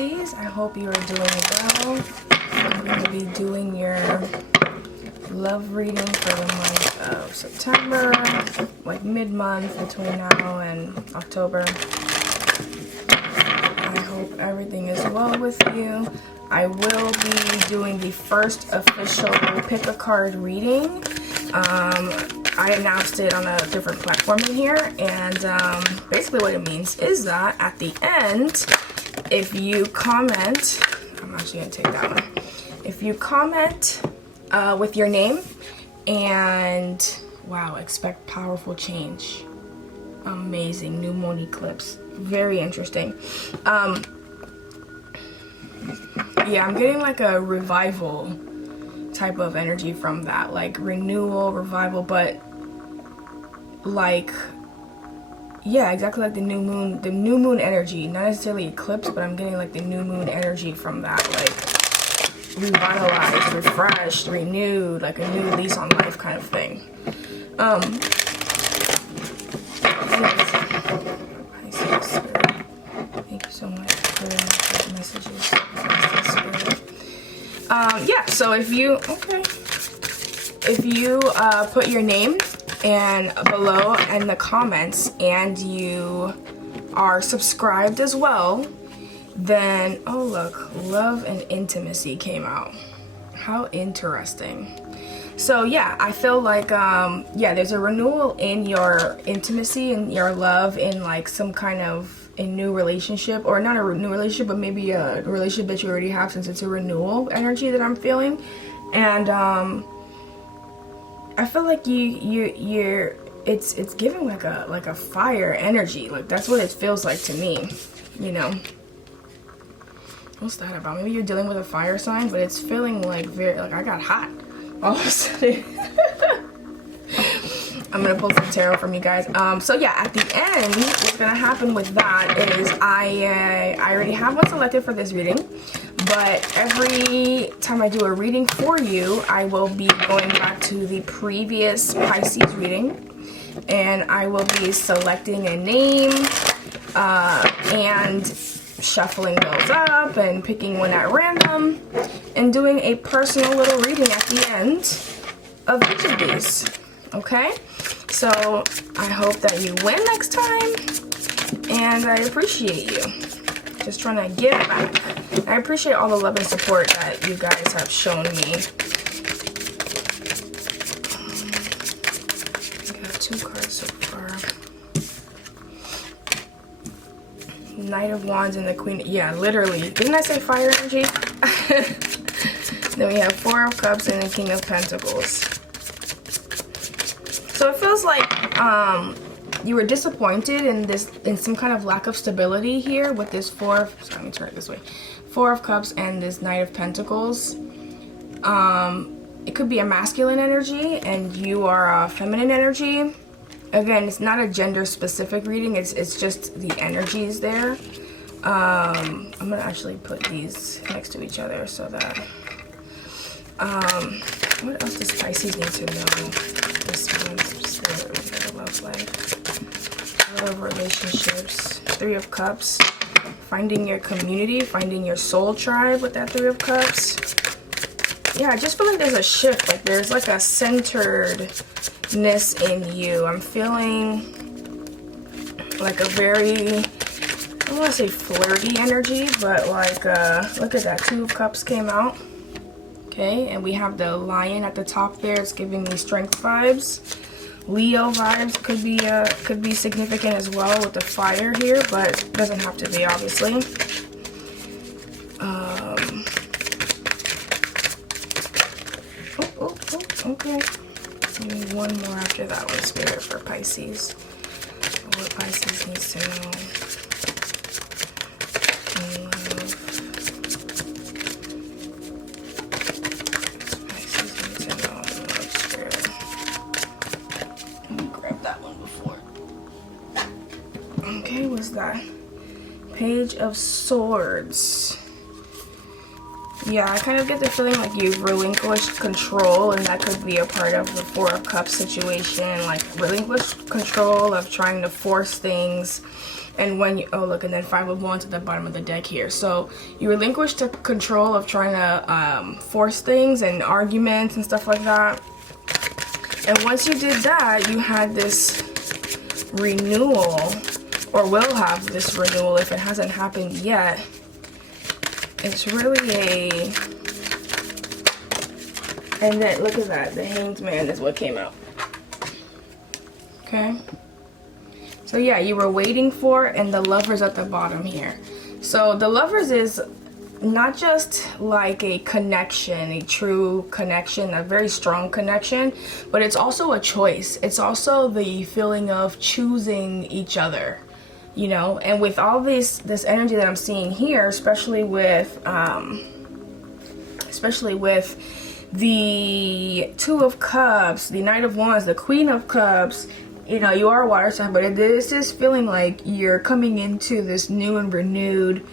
Pisces. I hope you are doing well. I'm going to be doing your love reading for the month of September, like mid-month between now and October. I hope everything is well with you. I will be doing the first official pick a card reading. I announced it on a different platform in here, and basically what it means is that at the end, if you comment, I'm actually going to take that one. If you comment with your name and, wow, expect powerful change. Amazing. New moon eclipse. Very interesting. Yeah, I'm getting like a revival type of energy from that, like renewal, revival, but like, yeah, exactly like the new moon energy, not necessarily eclipse, but I'm getting like the new moon energy from that, like revitalized, refreshed, renewed, like a new lease on life kind of thing. Thank you so much for the messages. Yeah, so if you put your name and below in the comments and you are subscribed as well, then, oh look, love and intimacy came out. How interesting. So yeah, I feel like, yeah, there's a renewal in your intimacy and your love in like some kind of a new relationship, or not a new relationship, but maybe a relationship that you already have, since it's a renewal energy that I'm feeling. And I feel like it's giving like a fire energy. Like that's what it feels like to me, you know. What's that about? Maybe you're dealing with a fire sign, but it's feeling like very, like I got hot all of a sudden. I'm gonna pull some tarot from you guys. So yeah, at the end, what's gonna happen with that is I already have one selected for this reading, but every time I do a reading for you, I will be going back to the previous Pisces reading, and I will be selecting a name and shuffling those up and picking one at random and doing a personal little reading at the end of each of these. Okay, so I hope that you win next time, and I appreciate you. Just trying to give back. I appreciate all the love and support that you guys have shown me. I got 2 cards so far. Knight of Wands and the Queen. Yeah, literally. Didn't I say fire energy? Then we have 4 of Cups and the King of Pentacles. So it feels like you were disappointed in some kind of lack of stability here with this 4 of, sorry, let me turn it this way. 4 of Cups and this Knight of Pentacles. It could be a masculine energy and you are a feminine energy. Again, it's not a gender specific reading, it's just the energies there. I'm gonna actually put these next to each other so that what else does Pisces need to know? This one, just a little bit of love life, love relationships, 3 of Cups, finding your community, finding your soul tribe with that 3 of Cups. Yeah, I just feel like there's a shift, like there's like a centeredness in you. I'm feeling like a very, I don't want to say flirty energy, but like, look at that, 2 of Cups came out. Okay, and we have the lion at the top there. It's giving me strength vibes. Leo vibes could be significant as well with the fire here, but it doesn't have to be, obviously. Okay. Maybe one more after that one, Spirit, for Pisces. What Pisces needs to know. Okay, what's that? Page of Swords. Yeah, I kind of get the feeling like you've relinquished control, and that could be a part of the 4 of Cups situation, like relinquished control of trying to force things And when you, oh look, and then 5 of Wands at the bottom of the deck here. So you relinquished the control of trying to force things and arguments and stuff like that. And once you did that, you had this renewal, or will have this renewal if it hasn't happened yet. It's really a, and then look at that, the Hanged Man is what came out. Okay, so yeah, you were waiting for, and the Lovers at the bottom here. So the Lovers is not just like a connection, a true connection, a very strong connection, but it's also a choice. It's also the feeling of choosing each other, you know. And with all this energy that I'm seeing here, especially with the Two of Cups, the Knight of Wands, the Queen of Cups, you know, you are a water sign, but this is feeling like you're coming into this new and renewed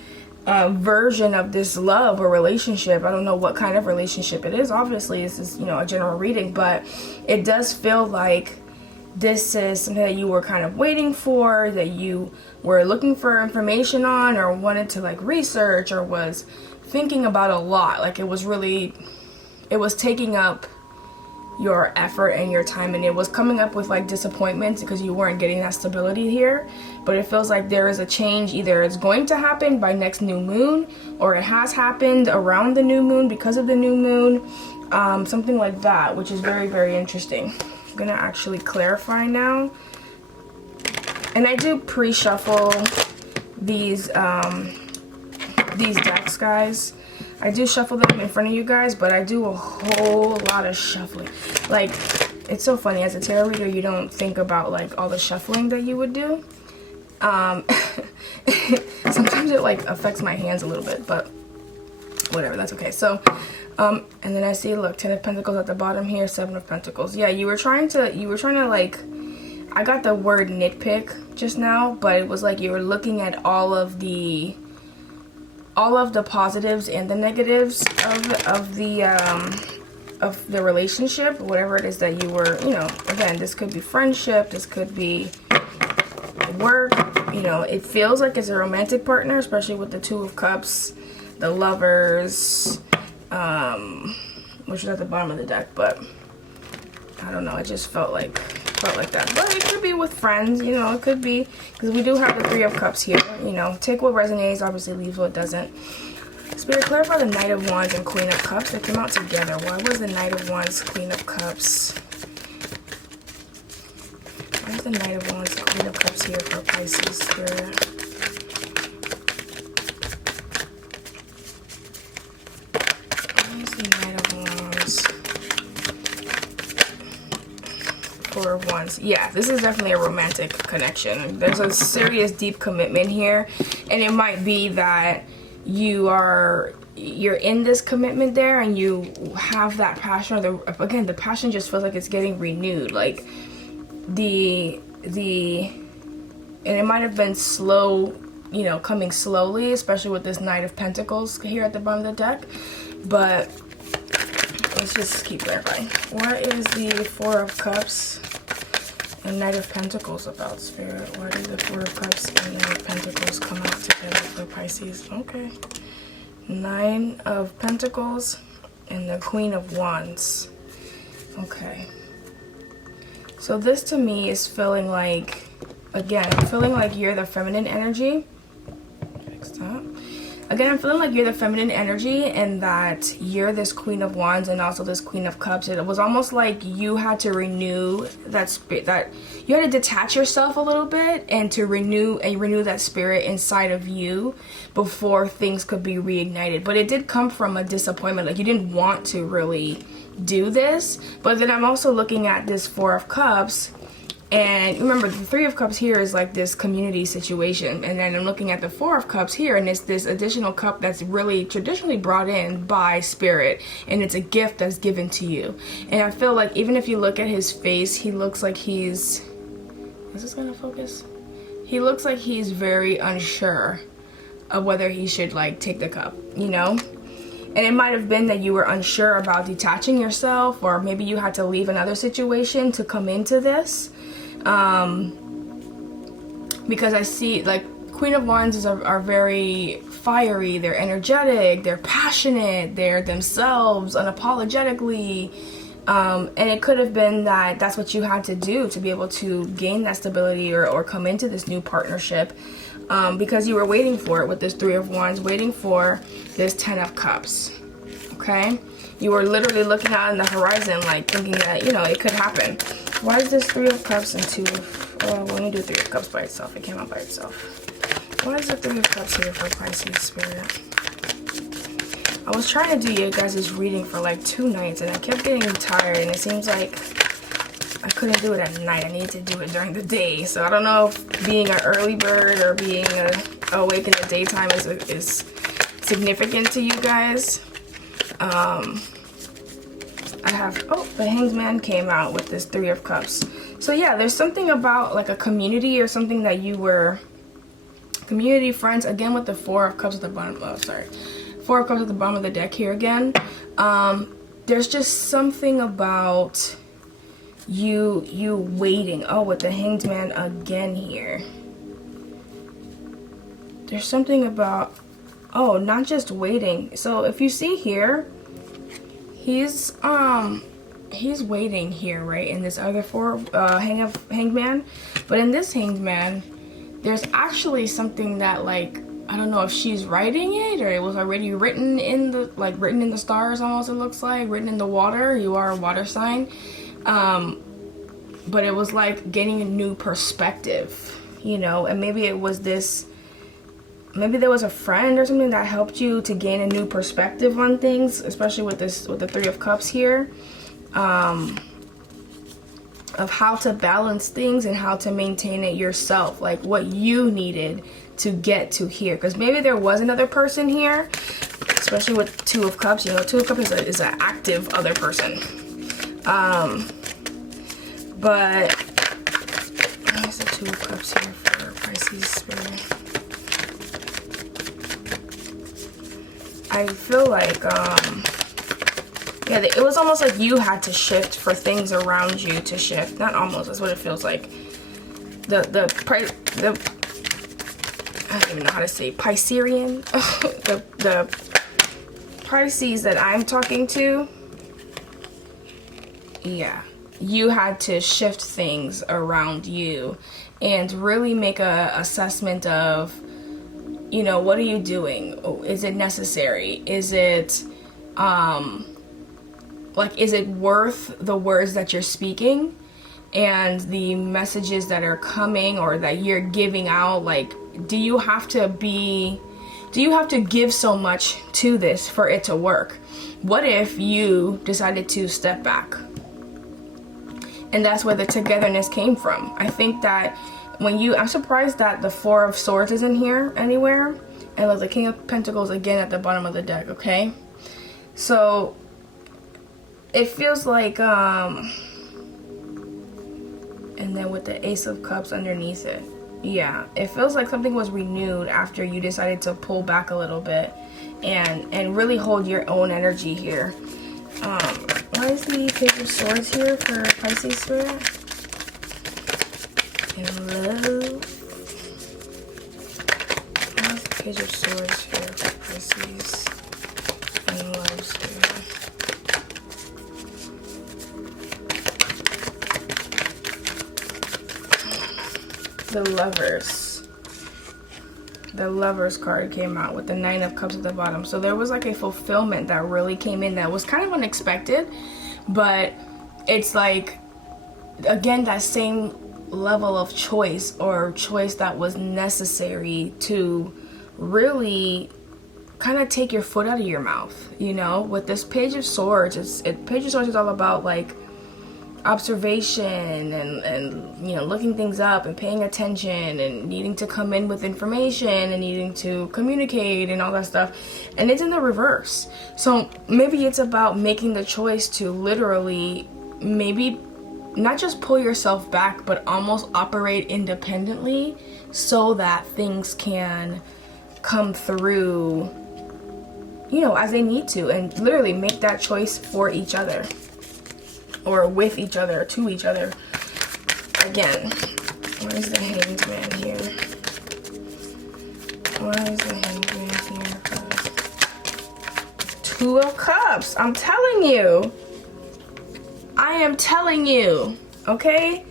version of this love or relationship. I don't know what kind of relationship it is. Obviously, this is, you know, a general reading, but it does feel like this is something that you were kind of waiting for, that you were looking for information on, or wanted to like research, or was thinking about a lot. Like it was taking up your effort and your time, and it was coming up with like disappointments because you weren't getting that stability here. But it feels like there is a change. Either it's going to happen by next new moon, or it has happened around the new moon because of the new moon, something like that, which is very, very interesting. I'm gonna actually clarify now, and I do pre-shuffle these decks, guys. I do shuffle them in front of you guys, but I do a whole lot of shuffling. Like, it's so funny, as a tarot reader, you don't think about like all the shuffling that you would do. Sometimes it like affects my hands a little bit, but whatever, that's okay. So, and then I see, look, 10 of Pentacles at the bottom here, 7 of Pentacles. Yeah, you were trying to like, I got the word nitpick just now, but it was like you were looking at all of the positives and the negatives of the relationship, whatever it is that you were, you know. Again, this could be friendship, this could be work, you know. It feels like it's a romantic partner, especially with the Two of Cups, the Lovers, which is at the bottom of the deck, but I don't know, it just felt like that. But it could be with friends, you know. It could be, because we do have the Three of Cups here, you know. Take what resonates, obviously leave what doesn't. Spirit, clarify the Knight of Wands and Queen of Cups. They came out together. Why was the Knight of Wands, Queen of Cups? Why is the Knight of Wands, Queen of Cups here for Pisces, Spirit? Why is the Knight of Wands, Four of Wands? Yeah, this is definitely a romantic connection. There's a serious, deep commitment here, and it might be that you're in this commitment there, and you have that passion, or again, the passion just feels like it's getting renewed. Like and it might have been slow, you know, coming slowly, especially with this Knight of Pentacles here at the bottom of the deck. But let's just keep clarifying. What is the Four of Cups and Knight of Pentacles about, Spirit? Why did the Four of Cups and Knight of Pentacles come out together for Pisces? Okay. Nine of Pentacles and the Queen of Wands. Okay. So this to me is feeling like, again, I'm feeling like you're the feminine energy. Next up. Again, I'm feeling like you're the feminine energy, and that you're this Queen of Wands and also this Queen of Cups. It was almost like you had to renew that spirit, that you had to detach yourself a little bit and to renew that spirit inside of you before things could be reignited. But it did come from a disappointment. Like, you didn't want to really do this. But then I'm also looking at this Four of Cups. And remember, the Three of Cups here is like this community situation. And then I'm looking at the Four of Cups here, and it's this additional cup that's really traditionally brought in by Spirit. And it's a gift that's given to you. And I feel like even if you look at his face, he looks like he's... Is this gonna focus? He looks like he's very unsure of whether he should like take the cup, you know? And it might have been that you were unsure about detaching yourself, or maybe you had to leave another situation to come into this. because I see like Queen of Wands are very fiery, they're energetic, they're passionate, they're themselves unapologetically. And it could have been that that's what you had to do to be able to gain that stability or come into this new partnership, because you were waiting for it with this Three of Wands, waiting for this Ten of Cups, okay? You were literally looking out in the horizon, like thinking that, you know, it could happen. Why is this Three of Cups and Two of, oh, let me do Three of Cups by itself. It came out by itself. Why is the Three of Cups here for Pisces Spirit? I was trying to do you guys' reading for like 2 nights and I kept getting tired, and it seems like I couldn't do it at night. I needed to do it during the day. So I don't know if being an early bird or being awake in the daytime is significant to you guys. I have, oh, the Hanged Man came out with this Three of Cups. So yeah, there's something about like a community or something that you were, community, friends, again with the Four of Cups at the bottom, oh sorry, Four of Cups at the bottom of the deck here again. There's just something about you waiting. Oh, with the Hanged Man again here. There's something about, oh, not just waiting. So if you see here, he's waiting here, right, in this other Hanged Man. But in this Hanged Man, there's actually something that, like, I don't know if she's writing it or it was already written in the, like, written in the stars almost, it looks like, written in the water. You are a water sign. But it was like getting a new perspective, you know, and maybe it was this, maybe there was a friend or something that helped you to gain a new perspective on things, especially with this, with the Three of Cups here, of how to balance things and how to maintain it yourself, like what you needed to get to here. Because maybe there was another person here, especially with Two of Cups. You know, Two of Cups is an active other person. But where's the Two of Cups here for Pisces Spirit? I feel like yeah, it was almost like you had to shift for things around you to shift. Not almost, that's what it feels like. The I don't even know how to say Piscean. the Pisces that I'm talking to, yeah, you had to shift things around you and really make a assessment of, you know, what are you doing? Is it necessary? Is it like, is it worth the words that you're speaking and the messages that are coming or that you're giving out? Like, do you have to give so much to this for it to work? What if you decided to step back? And that's where the togetherness came from. I think that when you, I'm surprised that the Four of Swords isn't here anywhere, and like the King of Pentacles again at the bottom of the deck, okay? So it feels like and then with the Ace of Cups underneath it, yeah, it feels like something was renewed after you decided to pull back a little bit and really hold your own energy here. Why is the Page of Swords here for Pisces Spirit? In love. Why is the Page of Swords here for Pisces in love Spirit? The Lovers. The Lovers card came out with the Nine of Cups at the bottom. So there was like a fulfillment that really came in that was kind of unexpected, but it's like, again, that same level of choice or choice that was necessary to really kind of take your foot out of your mouth, you know? With this Page of Swords, Page of Swords is all about like observation and you know, looking things up and paying attention and needing to come in with information and needing to communicate and all that stuff, and it's in the reverse. So maybe it's about making the choice to literally maybe not just pull yourself back, but almost operate independently so that things can come through, you know, as they need to, and literally make that choice for each other or with each other, to each other. Again, What is the Hanged Man here? What is the Hanged Man here? Two of Cups. I'm telling you. I am telling you. Okay?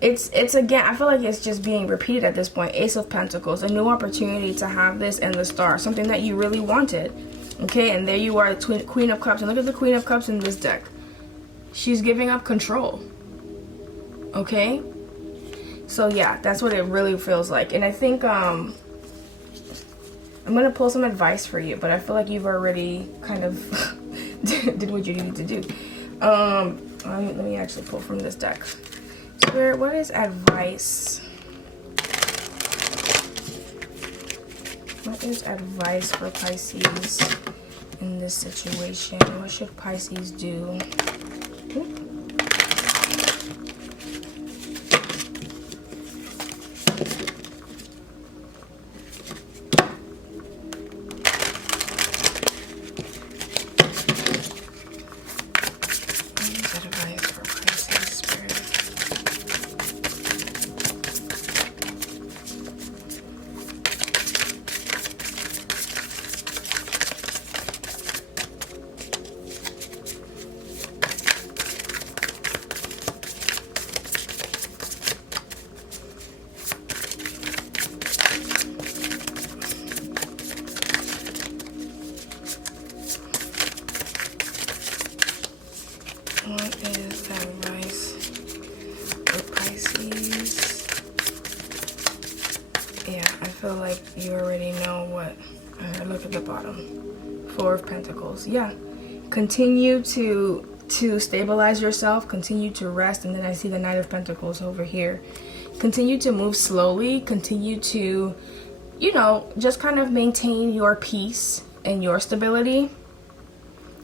It's again, I feel like it's just being repeated at this point. Ace of Pentacles, a new opportunity to have this, and the Star, something that you really wanted. Okay, and there you are, the Queen of Cups, and look at the Queen of Cups in this deck. She's giving up control. Okay, so yeah, that's what it really feels like. And I think I'm gonna pull some advice for you, but I feel like you've already kind of did what you needed to do. Let me actually pull from this deck. Spirit, what is advice? What is advice for Pisces in this situation? What should Pisces do? What is the advice for Pisces? Yeah, I feel like you already know what. Look at the bottom. Four of Pentacles. Yeah. Continue to stabilize yourself. Continue to rest. And then I see the Knight of Pentacles over here. Continue to move slowly. Continue to, you know, just kind of maintain your peace and your stability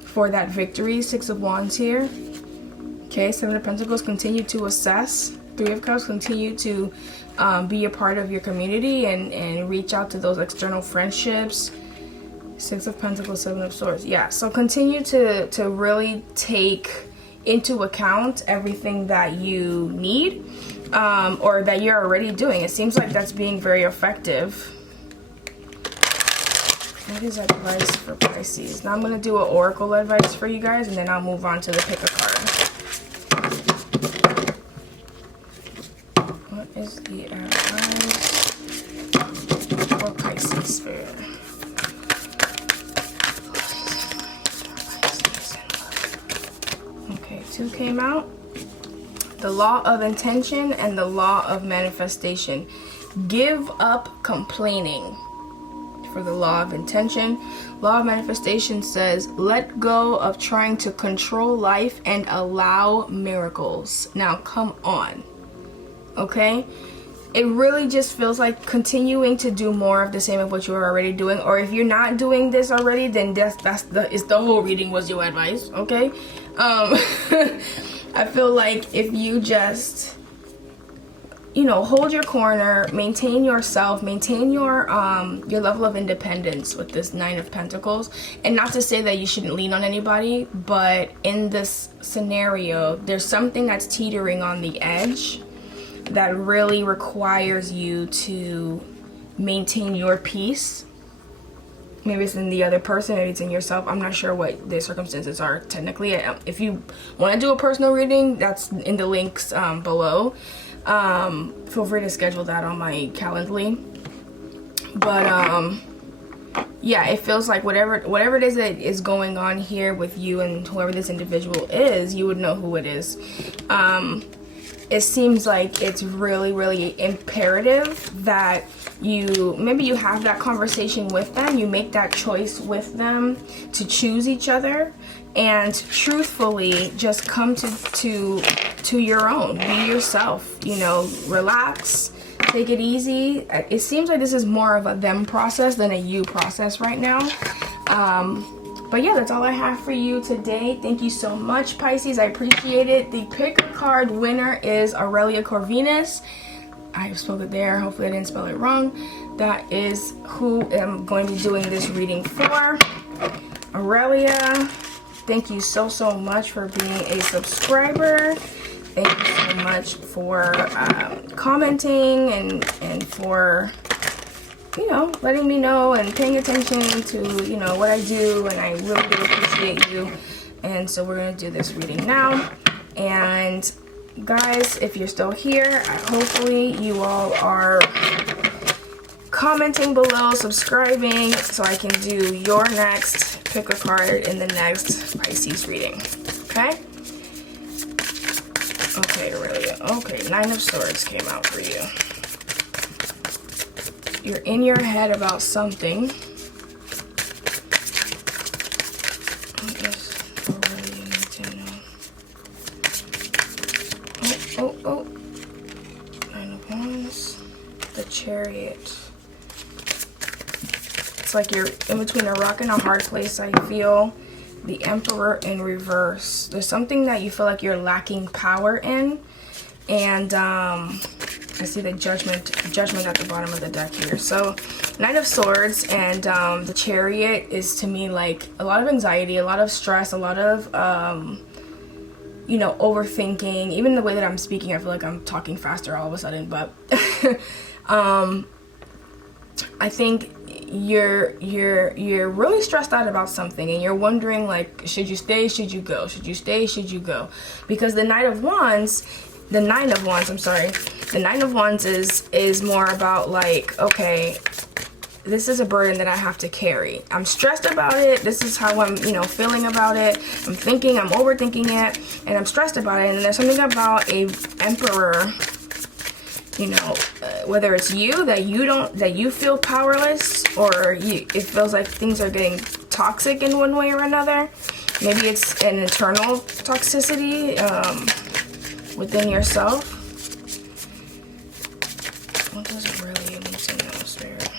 for that victory. Six of Wands here. Okay, Seven of Pentacles, continue to assess. Three of Cups, continue to be a part of your community and reach out to those external friendships. Six of Pentacles, Seven of Swords. Yeah, so continue to really take into account everything that you need or that you're already doing. It seems like that's being very effective. What is advice for Pisces? Now I'm going to do an oracle advice for you guys, and then I'll move on to the pick a card. What is the advice for Pisces Spirit? Okay, two came out. The law of intention and the law of manifestation. Give up complaining. For the law of intention. Law of manifestation says, let go of trying to control life and allow miracles. Now, come on. Okay? It really just feels like continuing to do more of the same of what you're already doing. Or if you're not doing this already, then that's the whole reading was your advice. Okay? I feel like if you just, you know, hold your corner, maintain yourself, maintain your level of independence with this Nine of Pentacles. And not to say that you shouldn't lean on anybody, but in this scenario, there's something that's teetering on the edge that really requires you to maintain your peace. Maybe it's in the other person, maybe it's in yourself. I'm not sure what the circumstances are technically. If you want to do a personal reading, that's in the links below. Feel free to schedule that on my Calendly. But yeah, it feels like whatever it is that is going on here with you and whoever this individual is, you would know who it is. It seems like it's really, really imperative that maybe you have that conversation with them, you make that choice with them to choose each other, and truthfully just come to your own. Be yourself, you know, relax, take it easy. It seems like this is more of a them process than a you process right now. But yeah, that's all I have for you today. Thank you so much, Pisces. I appreciate it. The pick a card winner is Aurelia Corvinus. I spelled it there. Hopefully I didn't spell it wrong. That is who I'm going to be doing this reading for. Aurelia, thank you so much for being a subscriber. Thank you so much for commenting and for, you know, letting me know and paying attention to, you know, what I do, and I really do appreciate you. And so we're going to do this reading now. And guys, if you're still here, hopefully you all are commenting below, subscribing, so I can do your next pick a card in the next Pisces reading. Okay? Okay, really. Okay, Nine of Swords came out for you. You're in your head about something. Oh. Nine of Wands. The Chariot. It's like you're in between a rock and a hard place, I feel. The Emperor in reverse. There's something that you feel like you're lacking power in. And I see the judgment at the bottom of the deck here. So Knight of Swords and the Chariot is to me like a lot of anxiety, a lot of stress, a lot of you know, overthinking. Even the way that I'm speaking, I feel like I'm talking faster all of a sudden. But I think you're really stressed out about something, and you're wondering, like, should you stay, should you go, should you stay, should you go? Because the Nine of Wands is more about like, okay, this is a burden that I have to carry. I'm stressed about it. This is how I'm, you know, feeling about it. I'm thinking, I'm overthinking it, and I'm stressed about it. And there's something about a Emperor, you know, whether it's you that you feel powerless, or it feels like things are getting toxic in one way or another. Maybe it's an internal toxicity within yourself. What does it really need to know, Spirit?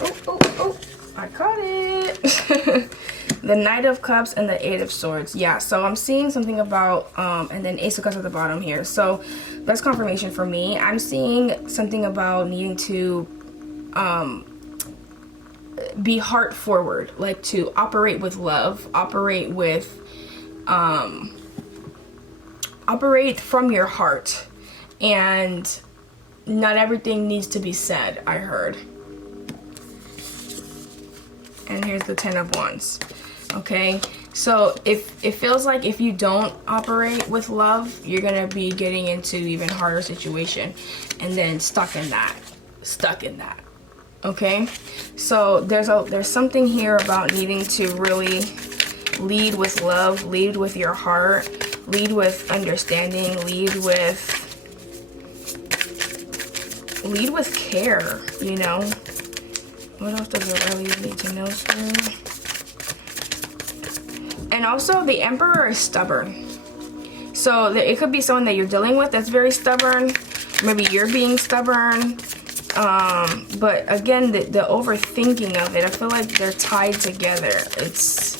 Oh, I caught it. The Knight of Cups and the Eight of Swords. Yeah, so I'm seeing something about, and then Ace of Cups at the bottom here. So that's confirmation for me. I'm seeing something about needing to be heart forward, like to operate with love, operate from your heart, and not everything needs to be said, I heard. And here's the Ten of Wands. Okay, so if it feels like if you don't operate with love, you're gonna be getting into even harder situation, and then stuck in that. Okay, so there's something here about needing to really lead with love, lead with your heart, lead with understanding, lead with care, you know. What else does it really need to know, Spirit? And also, the Emperor is stubborn. So it could be someone that you're dealing with that's very stubborn. Maybe you're being stubborn. But again, the overthinking of it, I feel like they're tied together. Is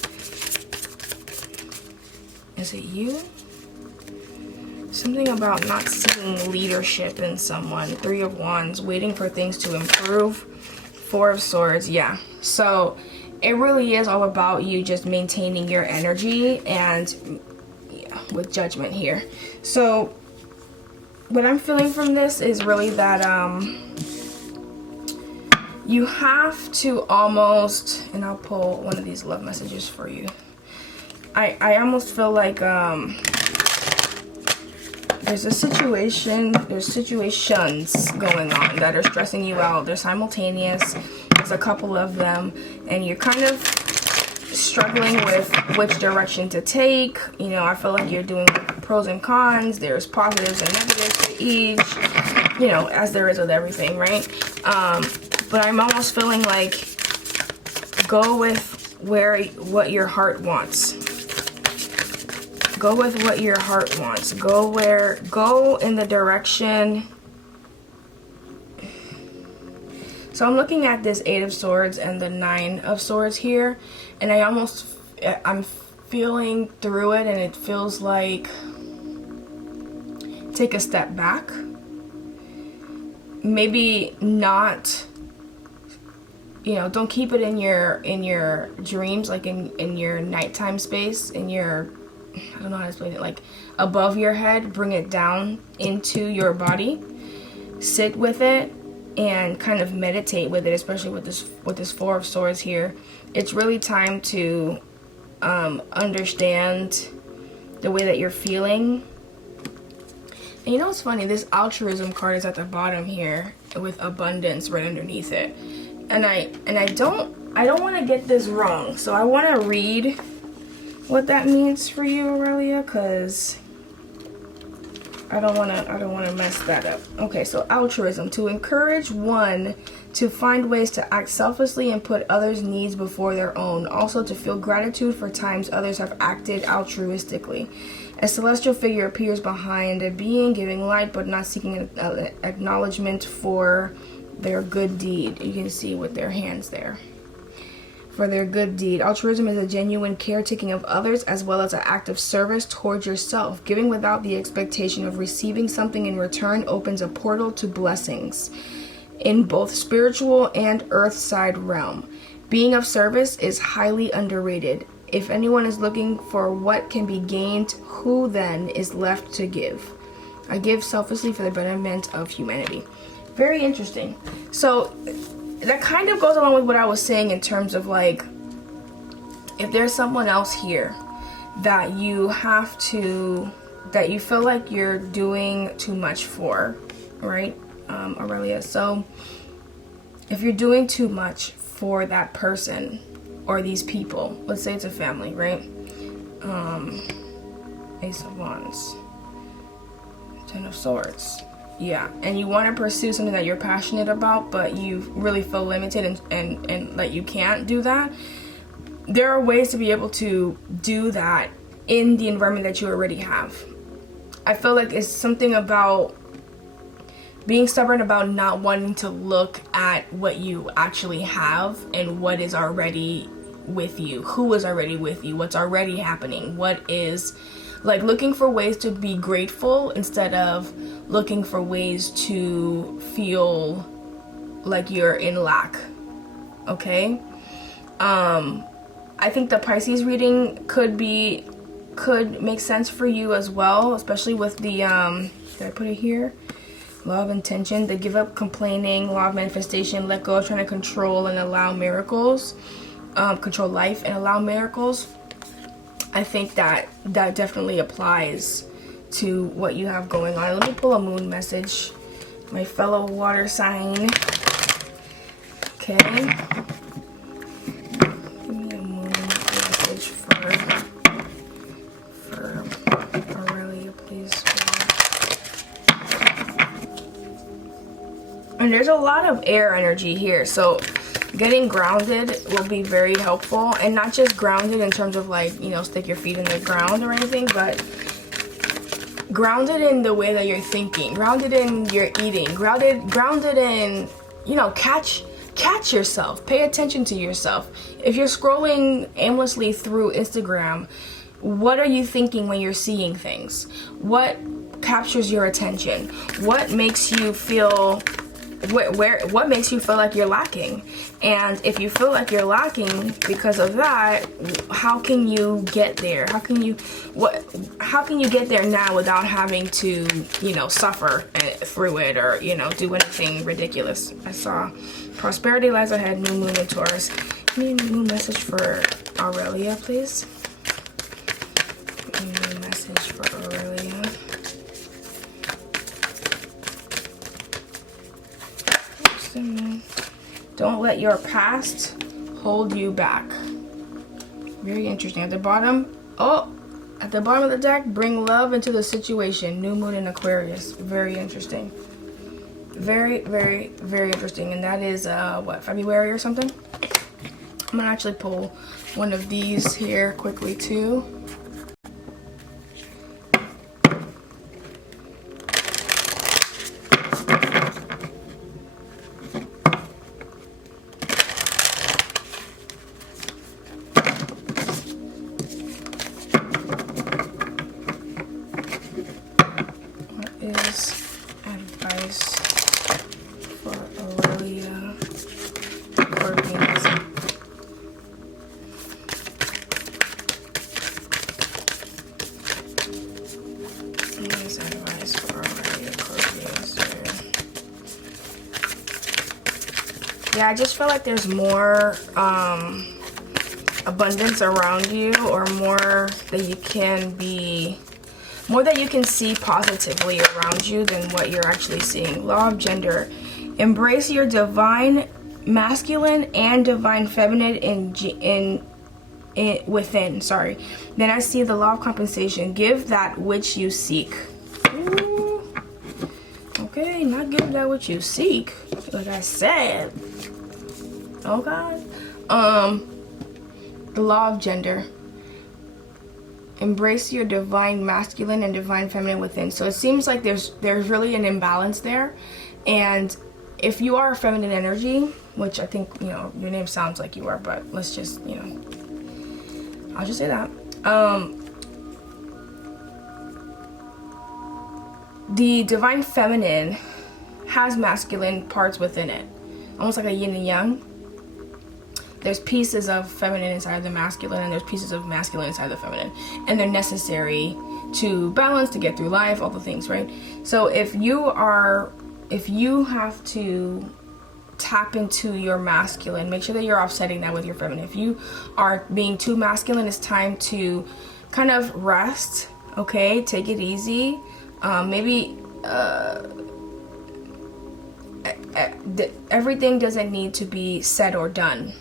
it you? Something about not seeing leadership in someone. Three of Wands, waiting for things to improve. Four of Swords, yeah. So it really is all about you just maintaining your energy, and yeah, with Judgment here. So what I'm feeling from this is really that you have to almost, and I'll pull one of these love messages for you. I almost feel like there's situations going on that are stressing you out. They're simultaneous. There's a couple of them, and you're kind of struggling with which direction to take. You know, I feel like you're doing pros and cons. There's positives and negatives to each, you know, as there is with everything, right? But I'm almost feeling like go with what your heart wants. Go with what your heart wants. Go in the direction. So I'm looking at this Eight of Swords and the Nine of Swords here, and I'm feeling through it, and it feels like take a step back. Maybe not, you know, don't keep it in your dreams, like in your nighttime space, in your I don't know how to explain it, like above your head, bring it down into your body, sit with it, and kind of meditate with it, especially with this Four of Swords here. It's really time to understand the way that you're feeling. And you know what's funny? This altruism card is at the bottom here with abundance right underneath it. And I don't want to get this wrong, so I want to read what that means for you, Aurelia, because I don't want to mess that up. Okay, so altruism, to encourage one to find ways to act selflessly and put others' needs before their own. Also to feel gratitude for times others have acted altruistically. A celestial figure appears behind a being, giving light but not seeking acknowledgement for their good deed. You can see with their hands there. For their good deed. Altruism is a genuine caretaking of others as well as an act of service towards yourself. Giving without the expectation of receiving something in return opens a portal to blessings in both spiritual and earth-side realm. Being of service is highly underrated. If anyone is looking for what can be gained, who then is left to give? I give selflessly for the betterment of humanity. Very interesting. So that kind of goes along with what I was saying in terms of like, if there's someone else here that you that you feel like you're doing too much for, right, Aurelia? So if you're doing too much for that person or these people, let's say it's a family, right? Ace of Wands, Ten of Swords. Yeah, and you want to pursue something that you're passionate about, but you really feel limited and that you can't do that. There are ways to be able to do that in the environment that you already have. I feel like it's something about being stubborn about not wanting to look at what you actually have and what is already with you, who is already with you, what's already happening, what is, like, looking for ways to be grateful instead of looking for ways to feel like you're in lack. Okay? I think the Pisces reading could make sense for you as well, especially with the did I put it here? Law of intention, the give up complaining, law of manifestation, let go of trying to control and allow miracles, control life and allow miracles. I think that definitely applies to what you have going on. Let me pull a moon message, my fellow water sign. Okay. Give me a moon message for Aurelia, please. And there's a lot of air energy here, so getting grounded will be very helpful. And not just grounded in terms of like, you know, stick your feet in the ground or anything, but grounded in the way that you're thinking, grounded in your eating, grounded in, you know, catch yourself, pay attention to yourself. If you're scrolling aimlessly through Instagram, what are you thinking when you're seeing things? What captures your attention? What makes you feel what makes you feel like you're lacking? And if you feel like you're lacking because of that, how can you get there? How can you get there now without having to, you know, suffer through it or, you know, do anything ridiculous? I saw prosperity lies ahead, new moon in Taurus. Give me a new message for Aurelia, please. Give me a new message for Aurelia. Don't let your past hold you back. Very interesting. At the bottom of the deck, bring love into the situation. New moon in Aquarius. Very interesting. Very, very, very interesting. And that is, what, February or something? I'm gonna actually pull one of these here quickly too. Yeah, I just feel like there's more abundance around you, or more that you can see positively around you than what you're actually seeing. Law of gender. Embrace your divine masculine and divine feminine within. Sorry. Then I see the law of compensation. Give that which you seek. Ooh. Okay, not give that which you seek. Like I said. Oh God. The law of gender. Embrace your divine masculine and divine feminine within. So it seems like there's really an imbalance there. And if you are a feminine energy, which I think, you know, your name sounds like you are, but let's just, you know, I'll just say that. The divine feminine has masculine parts within it. Almost like a yin and yang. There's pieces of feminine inside the masculine, and there's pieces of masculine inside the feminine. And they're necessary to balance, to get through life, all the things, right? So if you have to tap into your masculine, make sure that you're offsetting that with your feminine. If you are being too masculine, it's time to kind of rest, okay? Take it easy. Everything doesn't need to be said or done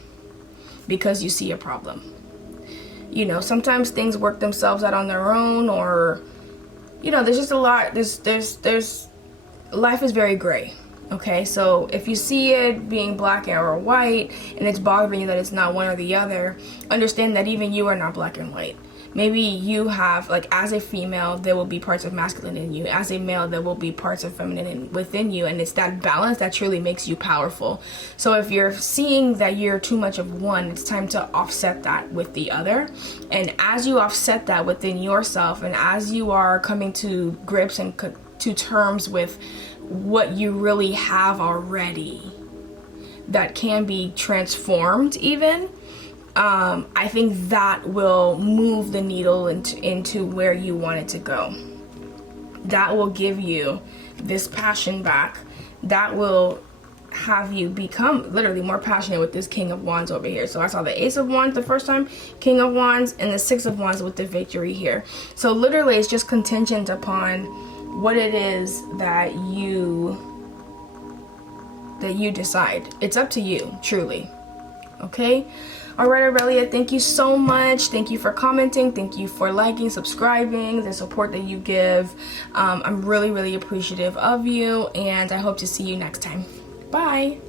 because you see a problem. You know, sometimes things work themselves out on their own, or, you know, there's just a lot, there's life is very gray. Okay, so if you see it being black or white and it's bothering you that it's not one or the other, understand that even you are not black and white. Maybe you have, like, as a female, there will be parts of masculine in you. As a male, there will be parts of feminine within you. And it's that balance that truly makes you powerful. So if you're seeing that you're too much of one, it's time to offset that with the other. And as you offset that within yourself, and as you are coming to grips and to terms with what you really have already that can be transformed even, I think that will move the needle into where you want it to go. That will give you this passion back. That will have you become literally more passionate with this King of Wands over here. So I saw the Ace of Wands the first time, King of Wands, and the Six of Wands with the victory here. So literally it's just contingent upon what it is that you decide. It's up to you, truly. Okay? Alright, Aurelia, thank you so much. Thank you for commenting. Thank you for liking, subscribing, the support that you give. I'm really, really appreciative of you, and I hope to see you next time. Bye.